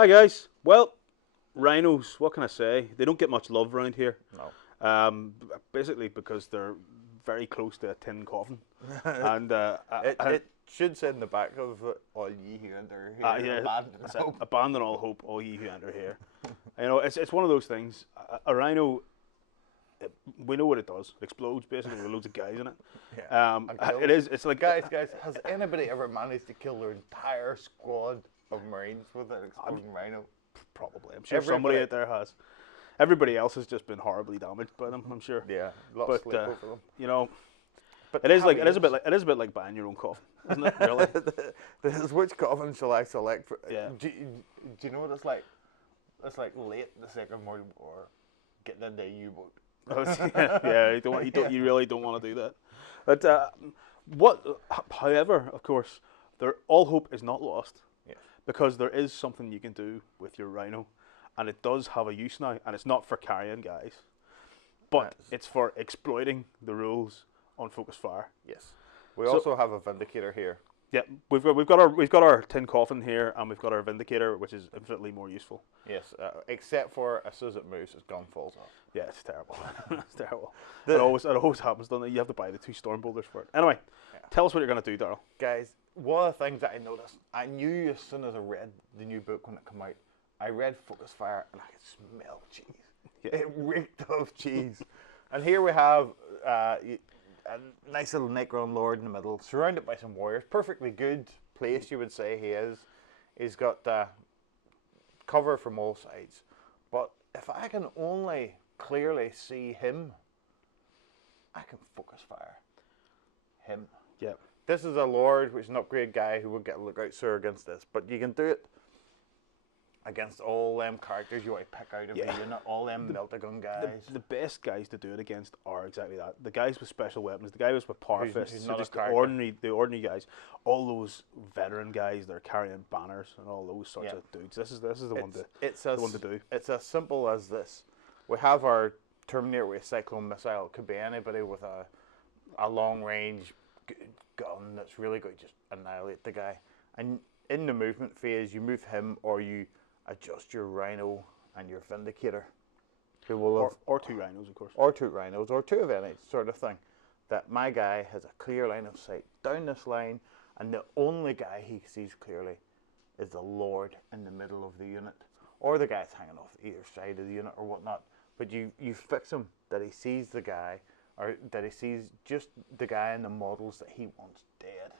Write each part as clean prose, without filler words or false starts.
Hi guys. Well, rhinos. What can I say? They don't get much love around here. No. Basically because they're very close to a tin coffin, and it should say in the back of it, all ye who enter here, yeah, abandon that's it. hope. Abandon all hope, all ye who enter here. It's one of those things. A rhino. We know what it does. It explodes basically with loads of guys in it. Yeah. It is. It's like Guys, has anybody ever managed to kill their entire squad of Marines with an exploding rhino? Probably. I'm sure somebody out there has. Everybody else has just been horribly damaged by them. I'm sure. Yeah, lots of sleep over them. You know, But it is a bit like buying your own coffin, isn't it? Really? Which coffin shall I select? Yeah. Do you know what it's like? It's like late in the Second World War, getting into a U-boat. Yeah. You really don't want to do that. But however, of course, all hope is not lost. Yeah. Because there is something you can do with your rhino, and it does have a use now, and it's not for carrying guys, but it's for exploiting the rules on focus fire. Yes. We also have a Vindicator here. Yeah, we've got our tin coffin here, and we've got our Vindicator, which is infinitely more useful. Yes, except for as soon as it moves, its gun falls off. Yeah, it's terrible. It's terrible. It always happens, doesn't it? You have to buy the 2 storm bolters for it. Anyway, tell us what you're gonna do, Darrell. Guys, one of the things that I noticed, I knew as soon as I read the new book when it came out, I read Focus Fire and I could smell cheese. Yeah. It reeked of cheese. And here we have a nice little Necron Lord in the middle, surrounded by some warriors. Perfectly good place, you would say he is. He's got cover from all sides. But if I can only clearly see him, I can Focus Fire him. Yeah. This is a Lord, which is an upgrade guy who will get a lookout sir against this. But you can do it against all them characters you want to pick out of the unit, all them Meltagun guys. The best guys to do it against are exactly that. The guys with special weapons, the guys with power fists, just the ordinary guys, all those veteran guys that are carrying banners and all those sorts of dudes. This is the one to do. It's as simple as this. We have our Terminator with a cyclone missile. It could be anybody with a long range gun that's really going to just annihilate the guy. And in the movement phase, you move him or you adjust your Rhino and your Vindicator, who will or 2 rhinos, of course, or 2 rhinos, or 2 of any sort of thing. That my guy has a clear line of sight down this line, and the only guy he sees clearly is the Lord in the middle of the unit, or the guy's hanging off either side of the unit or whatnot. But you fix him that he sees the guy, or that he sees just the guy in the models that he wants dead.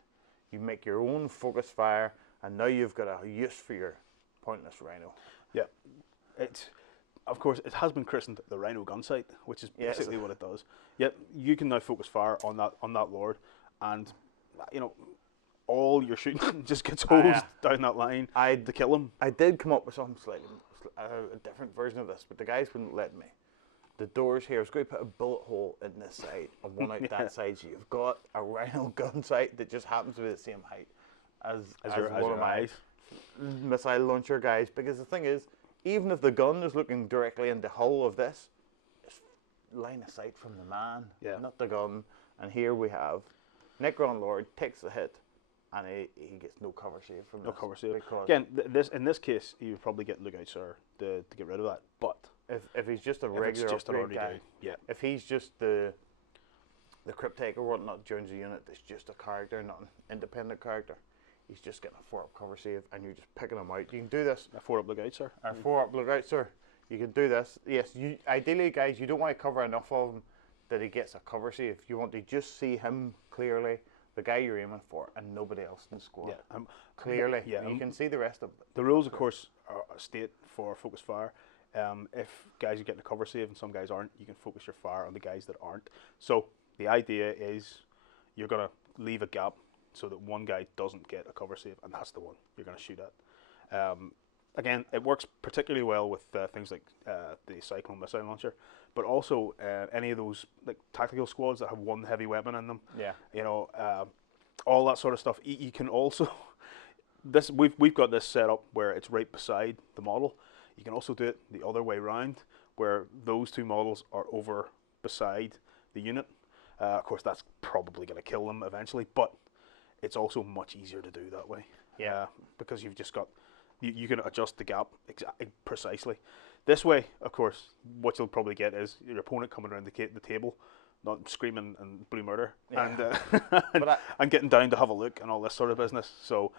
You make your own Focus Fire, and now you've got a use for your pointless Rhino. Yeah, of course it has been christened the Rhino gun sight, which is basically what it does. Yep, you can now Focus Fire on that Lord, and all your shooting just gets hosed down that line to kill him. I did come up with something slightly a different version of this, but the guys wouldn't let me. The doors here, I was going to put a bullet hole in this side and one out that side, so you've got a Rhino gun sight that just happens to be the same height as one of my missile launcher guys. Because the thing is, even if the gun is looking directly in the hull of this, it's line of sight from the man, not the gun. And here we have Necron Lord takes the hit, and he gets no cover save from no cover save. Again, in this case, you would probably get lookout sir to get rid of that. But if he's just a regular upgrade guy, if he's just the crypt taker or whatnot joins the unit, that's just a character, not an independent character. He's just getting a 4-up cover save, and you're just picking him out. You can do this. A 4-up lookout, sir. A 4-up lookout, sir. You can do this. Yes, ideally, guys, you don't want to cover enough of him that he gets a cover save. You want to just see him clearly, the guy you're aiming for, and nobody else in the squad. Clearly. You can see the rest of it. The rules, of course, state for Focus Fire. If guys are getting a cover save and some guys aren't, you can focus your fire on the guys that aren't. So the idea is you're going to leave a gap so that one guy doesn't get a cover save, and that's the one you're going to shoot at. Again, it works particularly well with things like the Cyclone missile launcher, but also any of those like tactical squads that have one heavy weapon in them. All that sort of stuff. You can also we've got this set up where it's right beside the model. You can also do it the other way around, where those 2 models are over beside the unit. Of course, that's probably going to kill them eventually, but it's also much easier to do that way. Because you've just got You can adjust the gap precisely. This way, of course, what you'll probably get is your opponent coming around the table, not screaming and blue murder, Yeah. and, But and getting down to have a look and all this sort of business. So,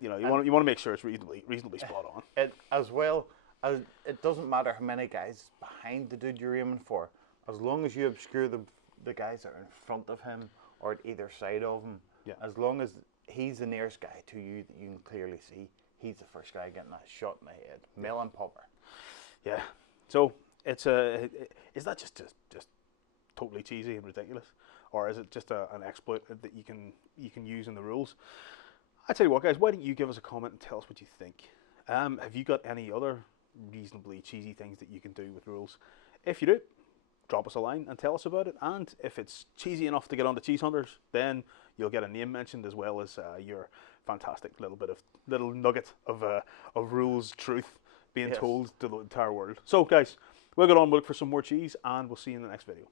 you want to make sure it's reasonably spot on. it as well as it doesn't matter how many guys behind the dude you're aiming for, as long as you obscure the guys that are in front of him or at either side of him. Yeah. As long as he's the nearest guy to you that you can clearly see, he's the first guy getting that shot in the head. Melon popper. Yeah. So it's is that just totally cheesy and ridiculous, or is it just an exploit that you can use in the rules? I tell you what, guys, why don't you give us a comment and tell us what you think? Have you got any other reasonably cheesy things that you can do with rules? If you do, drop us a line and tell us about it. And if it's cheesy enough to get on the Cheese Hunters, then you'll get a name mentioned as well as your fantastic little nugget of rules truth being told to the entire world. So, guys, we'll get on, we'll look for some more cheese, and we'll see you in the next video.